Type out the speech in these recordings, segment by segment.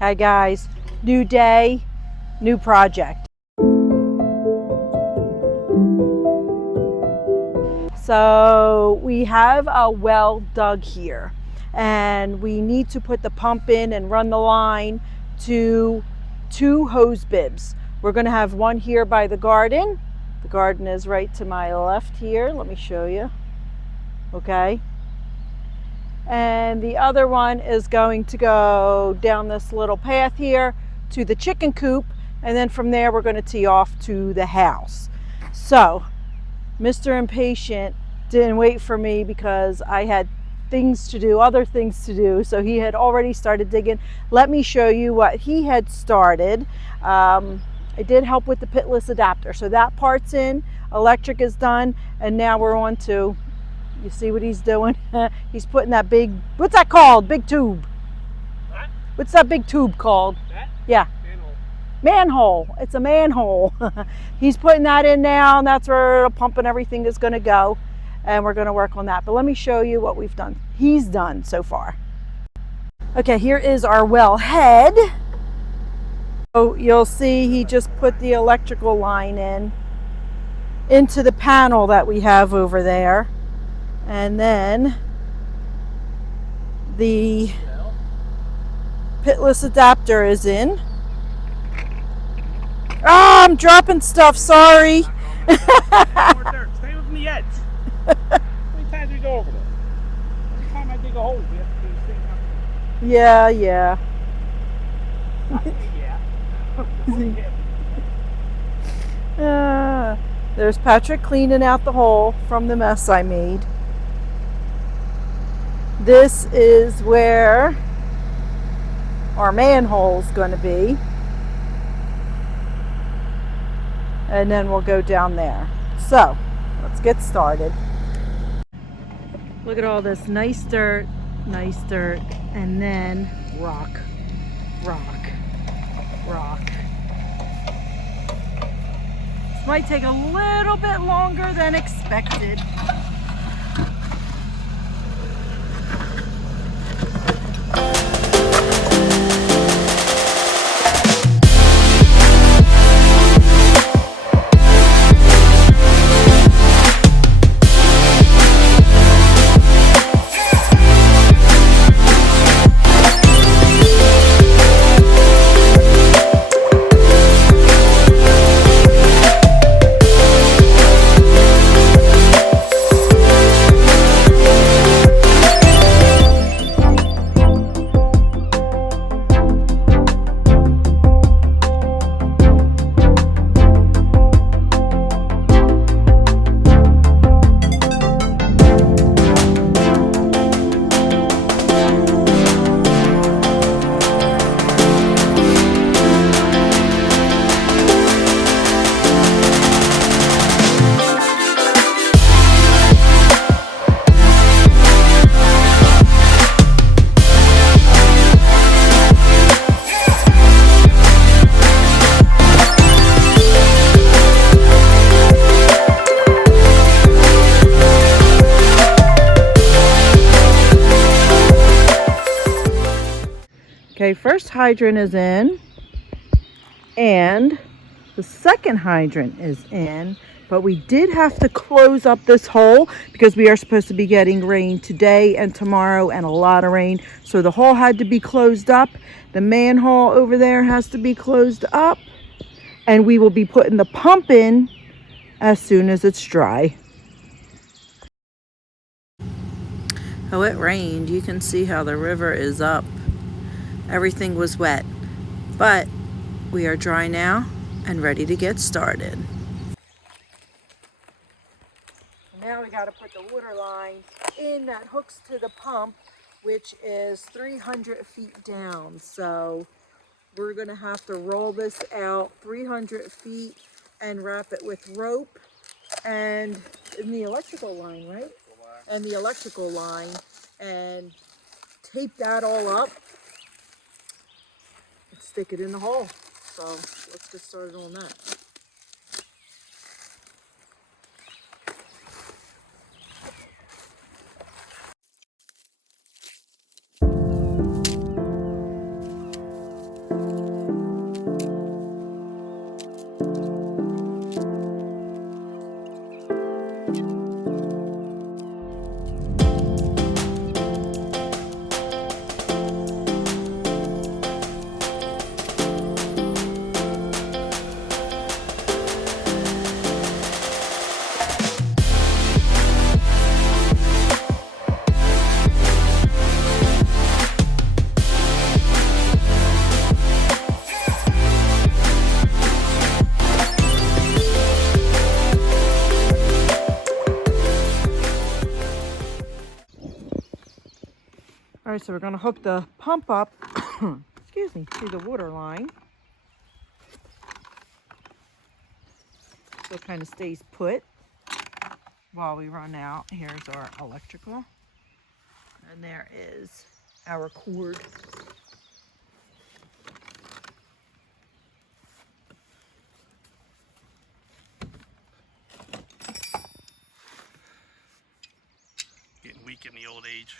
Hi guys, new day, new project. So we have a well dug here and we need to put the pump in and run the line to 2 hose bibs. We're going to have one here by the garden. The garden is right to my left here. Let me show you. Okay. And the other one is going to go down this little path here to the chicken coop, and then from there we're going to tee off to the house. So Mr. Impatient didn't wait for me because I had things to do, other things to do, so he had already started digging. Let me show you what he had started. I did help with the pitless adapter, so that part's in, electric is done, and now we're on to, you see what he's doing? He's putting that big, what's that called? Big tube. What? What's that big tube called? That? Yeah. Manhole. Manhole. It's a manhole. He's putting that in now, and that's where the pump and everything is going to go. And we're going to work on that. But let me show you what we've done. He's done so far. Okay, here is our well head. So you'll see he just put the electrical line in into the panel that we have over there. And then the pitless adapter is in. Oh, I'm dropping stuff, sorry. Stay with the edge. How many times do we go over there? Every time I dig a hole, we have to do the same thing. Yeah, yeah. There's Patrick cleaning out the hole from the mess I made. This is where our manhole's going to be. And then we'll go down there. So, let's get started. Look at all this nice dirt, and then rock, rock, rock. This might take a little bit longer than expected. Okay, first hydrant is in, and the second hydrant is in, but we did have to close up this hole because we are supposed to be getting rain today and tomorrow, and a lot of rain. So the hole had to be closed up. The manhole over there has to be closed up, and we will be putting the pump in as soon as it's dry. Oh, it rained. You can see how the river is up. Everything was wet, but we are dry now and ready to get started. Now we got to put the water line in that hooks to the pump, which is 300 feet down. So we're going to have to roll this out 300 feet and wrap it with rope and in the electrical line, right? And the electrical line, and tape that all up. Stick it in the hole. So let's get started on that. All right, so we're going to hook the pump up, excuse me, to the water line. So it kind of stays put while we run out. Here's our electrical. And there is our cord. Getting weak in the old age.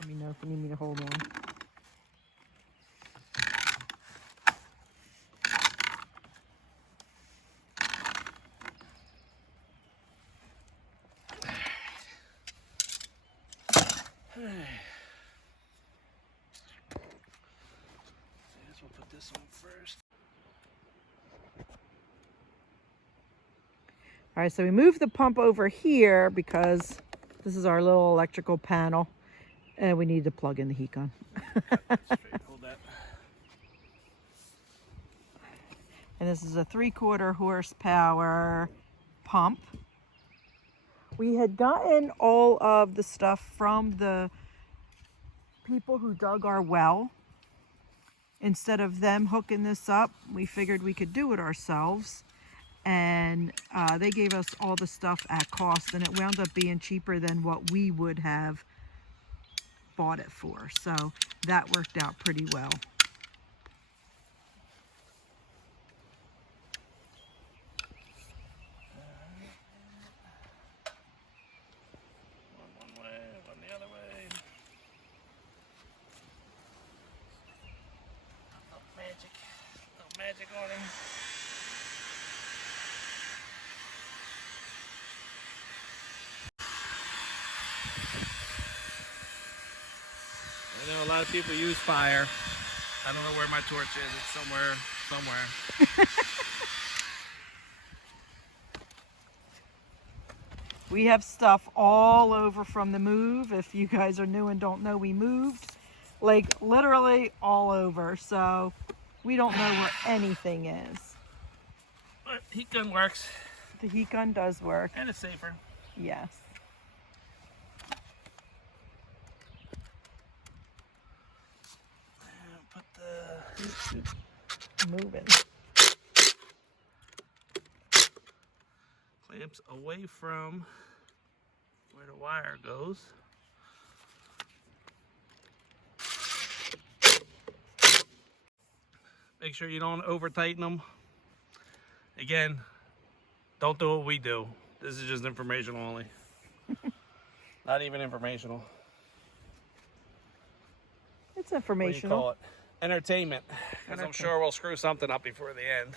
Let me know if you need me to hold on. I guess we'll put this on first. All right, so we moved the pump over here because this is our little electrical panel and we need to plug in the heat gun. Hold that. And this is a 3/4 horsepower pump. We had gotten all of the stuff from the people who dug our well. Instead of them hooking this up, we figured we could do it ourselves. And they gave us all the stuff at cost, and it wound up being cheaper than what we would have bought it for. So that worked out pretty well. One way, one the other way. No magic. No magic on him. I know a lot of people use fire. I don't know where my torch is. It's somewhere. We have stuff all over from the move. If you guys are new and don't know, we moved like literally all over. So we don't know where anything is. But heat gun works. The heat gun does work. And it's safer. Yes. Put the Moving. clamps away from where the wire goes. Make sure you don't over tighten them. Again, don't do what we do. This is just informational only. Not even informational. It's What do you informational. call it? Entertainment. Because I'm sure we'll screw something up before the end.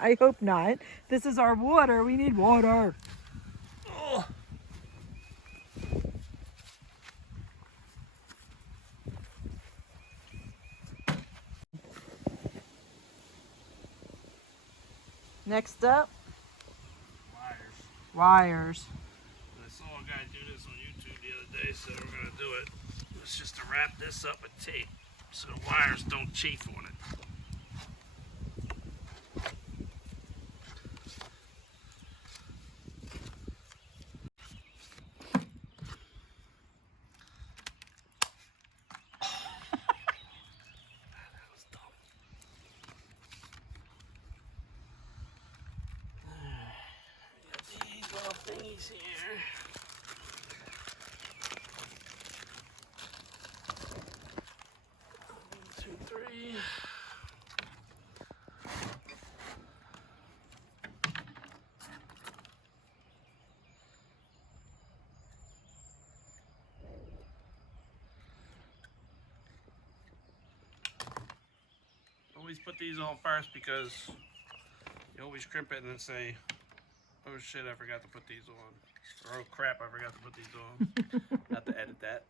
I hope not. This is our water. We need water. Oh. Next up, Wires. wires. I saw a guy do this on YouTube the other day, so we're going to do it. It's just to wrap this up with tape so the wires don't chafe on it. That was dumb. Got these little thingies here. Three. Always put these on first because you always crimp it and then say, oh shit, I forgot to put these on. Or oh crap, I forgot to put these on. Not to edit that.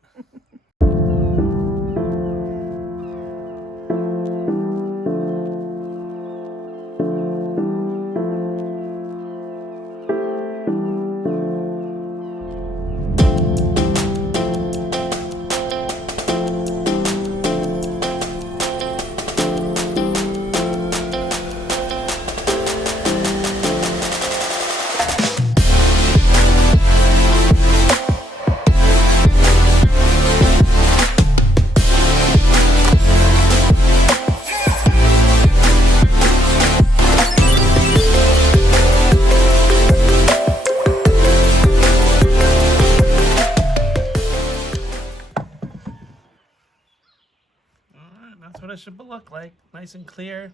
should look like. Nice and clear,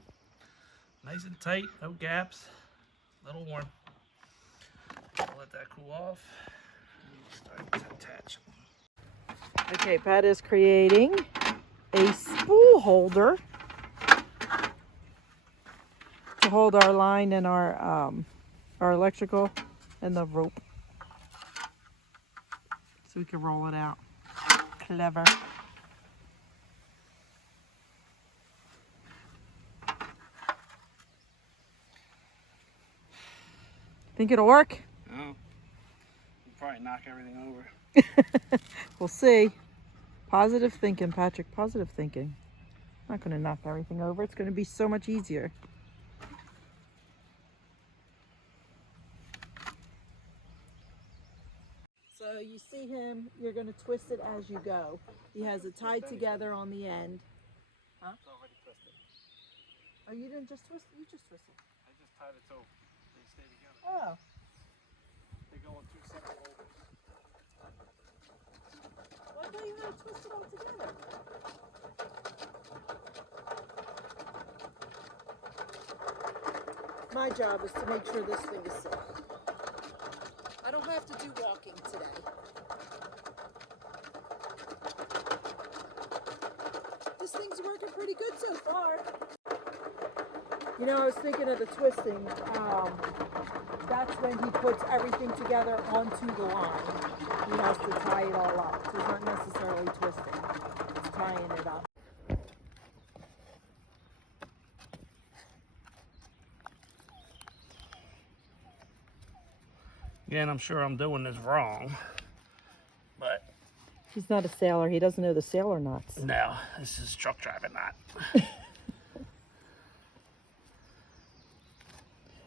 nice and tight, no gaps, a little warm. I'll let that cool off. Start to attach. Okay, Pat is creating a spool holder to hold our line and our electrical and the rope, so we can roll it out. Clever. Think it'll work? No. You'll probably knock everything over. We'll see. Positive thinking, Patrick. Positive thinking. Not going to knock everything over. It's going to be so much easier. So you see him, you're going to twist it as you go. He has it tied together on the end. Huh? It's already twisted. Oh, you didn't just twist it? You just twisted. I just tied it so they stay together. Oh. They go on 2 separate holders. Well, I thought you had to twist it all together. My job is to make sure this thing is safe. I don't have to do walking today. This thing's working pretty good so far. You know, I was thinking of the twisting. That's when he puts everything together onto the line. He has to tie it all up. So it's not necessarily twisting. It's tying it up. Again, I'm sure I'm doing this wrong, but He's not a sailor. He doesn't know the sailor knots. no, this is truck driving knot.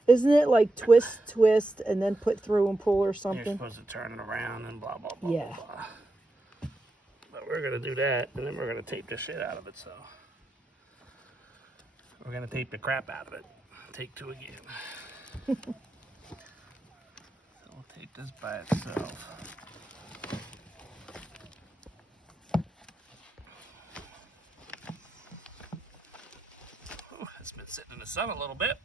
Isn't it like twist, and then put through and pull or You're something? supposed to turn it around and blah, blah, blah, Yeah. blah, blah. But we're going to do that, and then we're going to tape the shit out of it, so. We're going to tape the crap out of it. Take 2 again. So we'll tape this by itself. Oh, it's been sitting in the sun a little bit.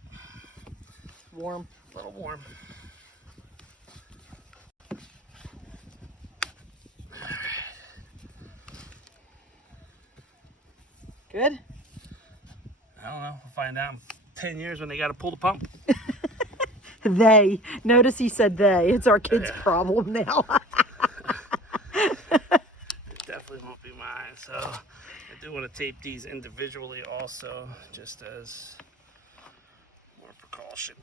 Warm. A little warm. Good? I don't know. We'll find out in 10 years when they got to pull the pump. They. Notice he said they. It's our kids' problem now. It definitely won't be mine. So I do want to tape these individually also, just as more precaution.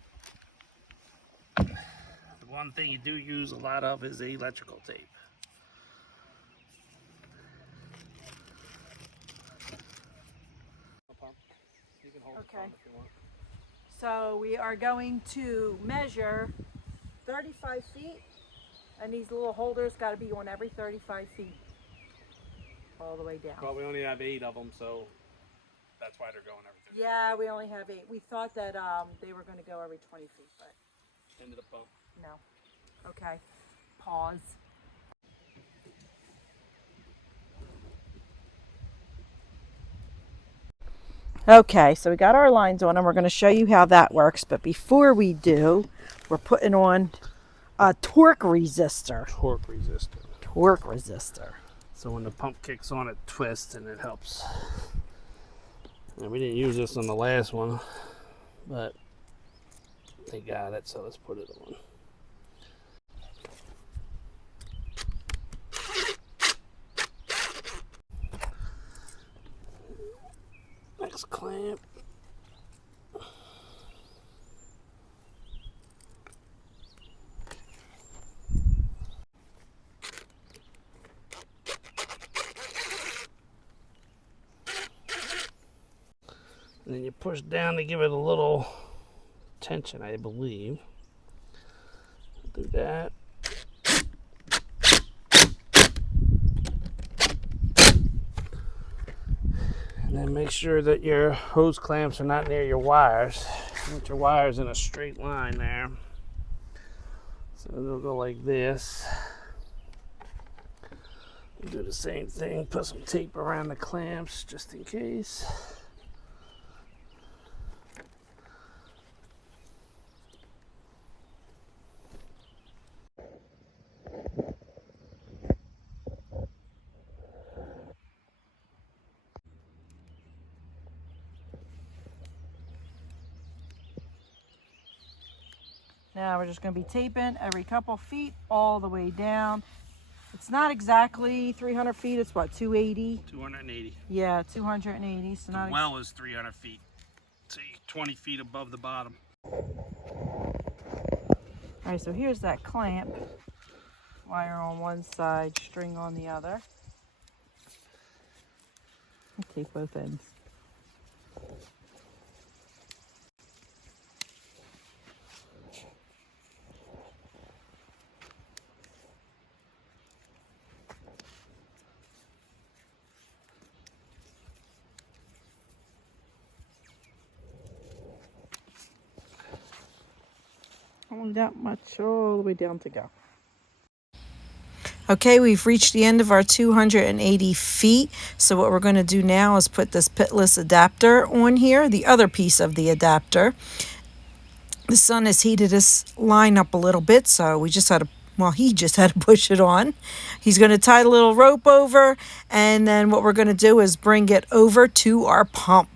The one thing you do use a lot of is the electrical tape. Okay. So we are going to measure 35 feet, and these little holders got to be on every 35 feet, all the way down. Well, we only have 8 of them, so that's why they're going everything. Yeah, we only have 8. We thought that they were going to go every 20 feet, but Into the pump. no. Okay. Pause. Okay, so we got our lines on and we're going to show you how that works. But before we do, we're putting on a torque resistor. Torque resistor. Torque resistor. So when the pump kicks on, it twists and it helps. And we didn't use this on the last one, but they got it, so let's put it on. Next clamp. And then you push down to give it a little tension, I believe. Do that. And then make sure that your hose clamps are not near your wires. You want your wires in a straight line there. So they'll go like this. You do the same thing, put some tape around the clamps just in case. Now we're just going to be taping every couple feet all the way down. It's not exactly 300 feet. It's what, 280? 280. Yeah, 280. So not the well is 300 feet. See, 20 feet above the bottom. All right, so here's that clamp. Wire on one side, string on the other. Take both ends. Only that much all the way down to go. Okay, we've reached the end of our 280 feet. So what we're going to do now is put this pitless adapter on here, the other piece of the adapter. The sun has heated this line up a little bit, so we just had to, well, he just had to push it on. He's going to tie the little rope over, and then what we're going to do is bring it over to our pump.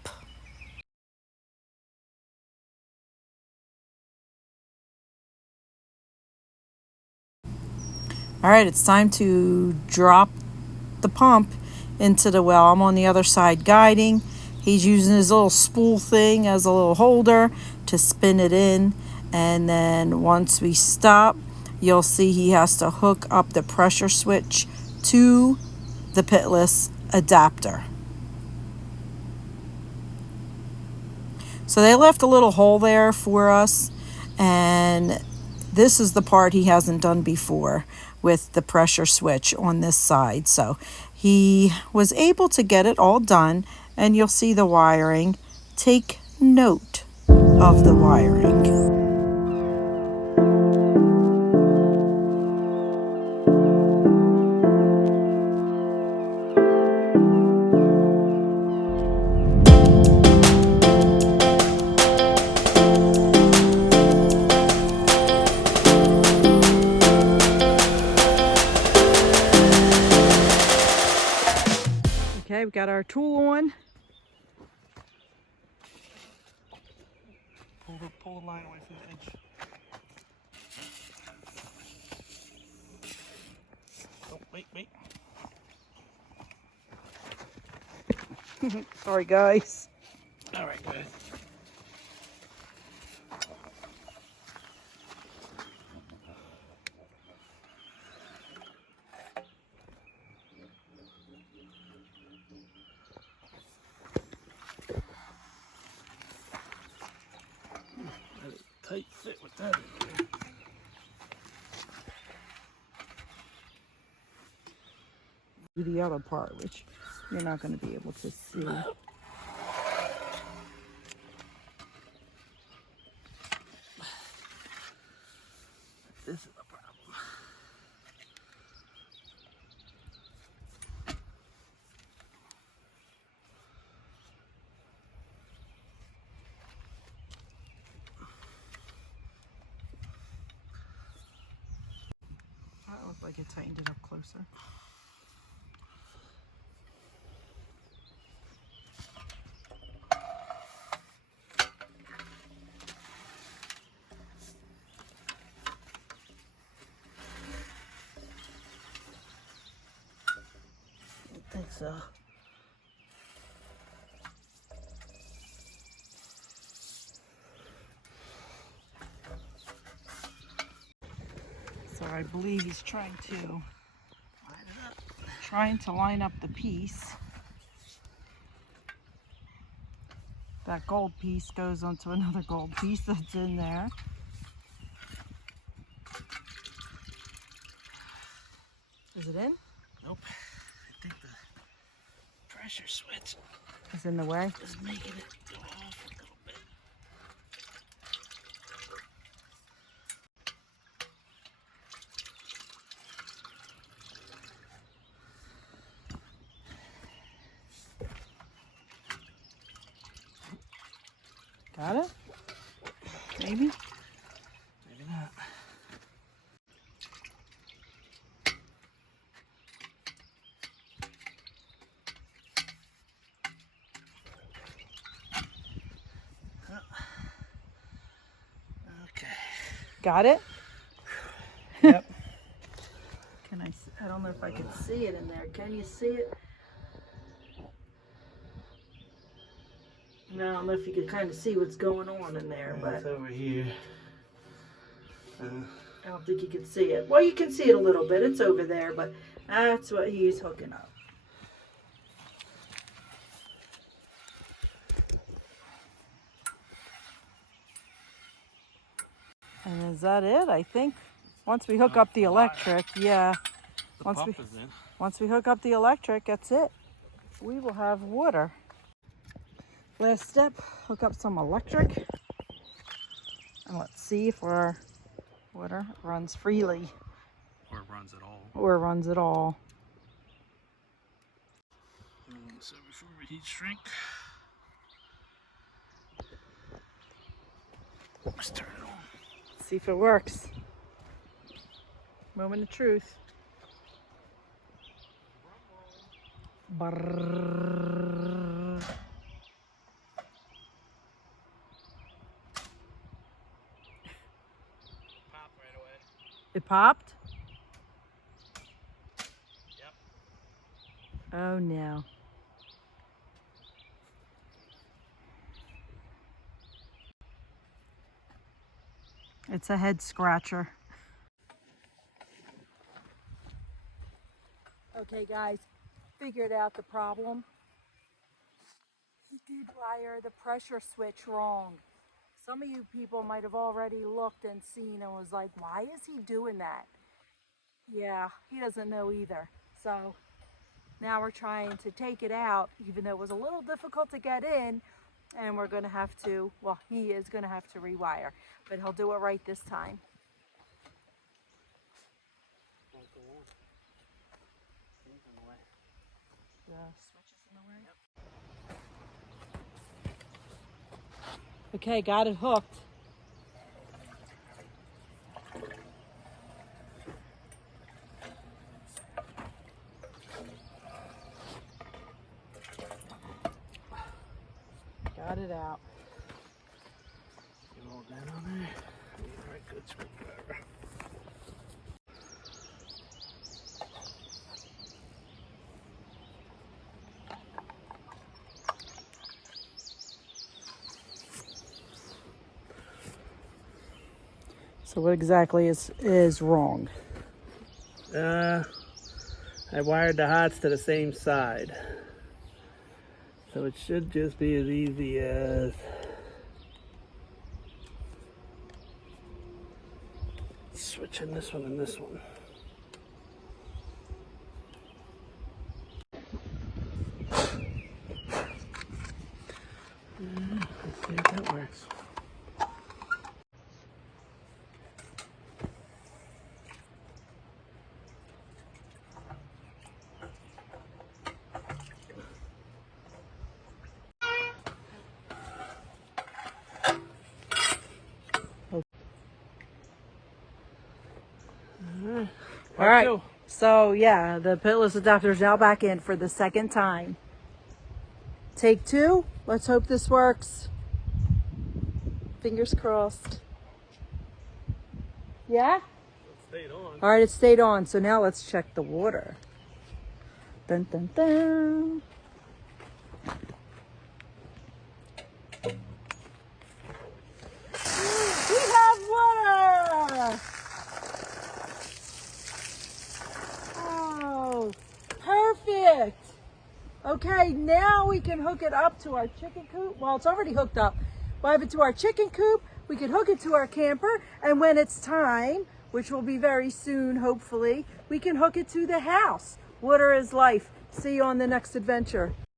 All right, it's time to drop the pump into the well. I'm on the other side guiding. He's using his little spool thing as a little holder to spin it in. And then once we stop, you'll see he has to hook up the pressure switch to the pitless adapter. So they left a little hole there for us, and this is the part he hasn't done before with the pressure switch on this side. So he was able to get it all done, and you'll see the wiring. Take note of the wiring. Okay, we've got our tool on. Pull the line away from the edge. Oh, wait. Sorry, guys. All right, good. Tight fit with that. Do the other part, which you're not going to be able to see. This is the problem. That looked like it tightened it up closer. I think so. So I believe he's trying to line up the piece. That gold piece goes onto another gold piece that's in there. Is it in? Nope. I think the pressure switch It's in the way. is making it go off a little bit. Got it? Maybe? Maybe not. Okay. Got it? Yep. Can I don't know if I can see it in there. Can you see it? I don't know if you can kind of see what's going on in there, but It's over here. I don't think you can see it. Well, you can see it a little bit. It's over there, but that's what he's hooking up. And is that it? I think once we hook up the electric, yeah. The pump is in. Once we hook up the electric, that's it. We will have water. Last step, hook up some electric. And let's see if our water runs freely. Or runs at all. Or runs at all. So before we heat shrink, let's turn it on. See if it works. Moment of truth. Brrrr. Pop right away. It popped? Yep. Oh no. It's a head scratcher. Okay guys, figured out the problem. He did wire the pressure switch wrong. Some of you people might have already looked and seen and was like, why is he doing that? Yeah, he doesn't know either. So now we're trying to take it out, even though it was a little difficult to get in, and we're going to have to, well, he is going to have to rewire, but he'll do it right this time. Won't go on. Things in the way. The switch is in the way? Yep. Okay, got it hooked. Got it out. You hold that on there. Alright, good screwdriver. So what exactly is wrong? I wired the hots to the same side. So it should just be as easy as switching this one and this one. Let's see if that works. All right. So yeah, the pitless adapter is now back in for the second time. Take two. Let's hope this works. Fingers crossed. Yeah? It stayed on. All right, it stayed on. So now let's check the water. Dun dun dun. We have water! Oh, perfect. Okay, now we can hook it up to our chicken coop. Well, it's already hooked up. We'll have it to our chicken coop. We can hook it to our camper. And when it's time, which will be very soon, hopefully, we can hook it to the house. Water is life. See you on the next adventure.